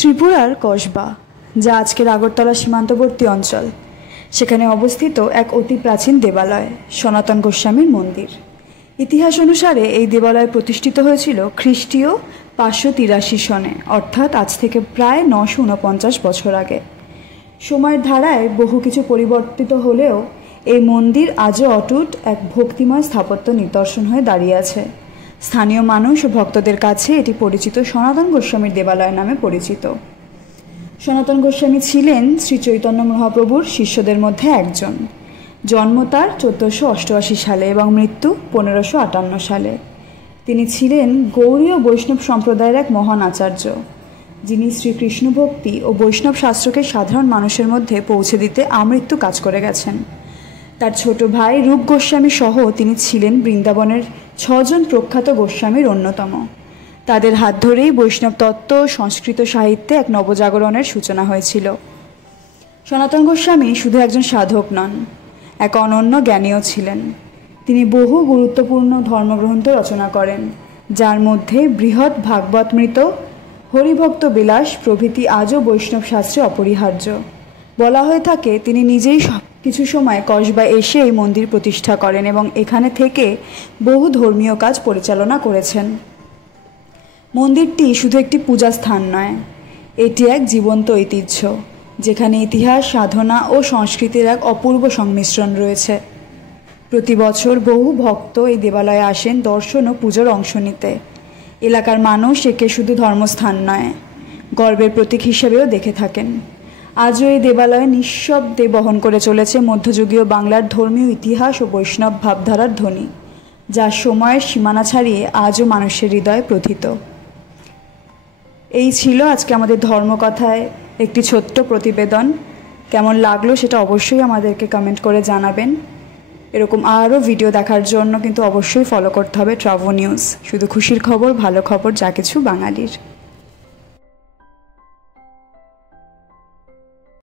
ত্রিপুরার কসবা, যা আজকের আগরতলা সীমান্তবর্তী অঞ্চল, সেখানে অবস্থিত এক অতি প্রাচীন দেবালয় সনাতন গোস্বামীর মন্দির। ইতিহাস অনুসারে এই দেবালয় প্রতিষ্ঠিত হয়েছিল খ্রিস্টীয় 583 সনে, অর্থাৎ আজ থেকে প্রায় 949 বছর আগে। সময়ের ধারায় বহু কিছু পরিবর্তিত হলেও এই মন্দির আজও অটুট এক ভক্তিময় স্থাপত্য নিদর্শন হয়ে দাঁড়িয়ে আছে। স্থানীয় মানুষ ও ভক্তদের কাছে এটি পরিচিত সনাতন গোস্বামীর দেবালয় নামে পরিচিত। সনাতন গোস্বামী ছিলেন শ্রী চৈতন্য মহাপ্রভুর শিষ্যদের মধ্যে একজন। জন্ম তার 1488 সালে এবং মৃত্যু 1558 সালে। তিনি ছিলেন গৌড়ীয় বৈষ্ণব সম্প্রদায়ের এক মহান আচার্য, যিনি শ্রীকৃষ্ণ ভক্তি ও বৈষ্ণব শাস্ত্রকে সাধারণ মানুষের মধ্যে পৌঁছে দিতে আমৃত্যু কাজ করে গেছেন। তার ছোট ভাই রূপ গোস্বামী সহ তিনি ছিলেন বৃন্দাবনের 6 জন প্রখ্যাত গোস্বামীর অন্যতম। তাদের হাত ধরেই বৈষ্ণব তত্ত্ব ও সংস্কৃত সাহিত্যে এক নবজাগরণের সূচনা হয়েছিল। সনাতন গোস্বামী শুধু একজন সাধক নন, এক অনন্য জ্ঞানীও ছিলেন। তিনি বহু গুরুত্বপূর্ণ ধর্মগ্রন্থ রচনা করেন, যার মধ্যে বৃহৎ ভাগবতমৃত, হরিভক্ত বিলাস প্রভৃতি আজও বৈষ্ণব শাস্ত্রে অপরিহার্য। বলা হয়ে থাকে তিনি নিজেই কিছু সময় কসবা এসে এই মন্দির প্রতিষ্ঠা করেন এবং এখানে থেকে বহু ধর্মীয় কাজ পরিচালনা করেছেন। মন্দিরটি শুধু একটি পূজা স্থান নয়, এটি এক জীবন্ত ঐতিহ্য, যেখানে ইতিহাস, সাধনা ও সংস্কৃতির এক অপূর্ব সংমিশ্রণ রয়েছে। প্রতি বছর বহু ভক্ত এই দেবালয়ে আসেন দর্শন ও পুজোর অংশ নিতে। এলাকার মানুষ একে শুধু ধর্মস্থান নয়, গর্বের প্রতীক হিসেবেও দেখে থাকেন। আজও এই দেবালয়ে নিঃশব্দে বহন করে চলেছে মধ্যযুগীয় বাংলার ধর্মীয় ইতিহাস ও বৈষ্ণব ভাবধারার ধ্বনি, যা সময়ের সীমানা ছাড়িয়ে আজও মানুষের হৃদয়ে প্রথিত। এই ছিল আজকে আমাদের ধর্মকথায় একটি ছোট্ট প্রতিবেদন। কেমন লাগলো সেটা অবশ্যই আমাদেরকে কমেন্ট করে জানাবেন। এরকম আরও ভিডিও দেখার জন্য কিন্তু অবশ্যই ফলো করতে হবে ট্রাভো নিউজ। শুধু খুশির খবর, ভালো খবর, যা কিছু বাঙালির।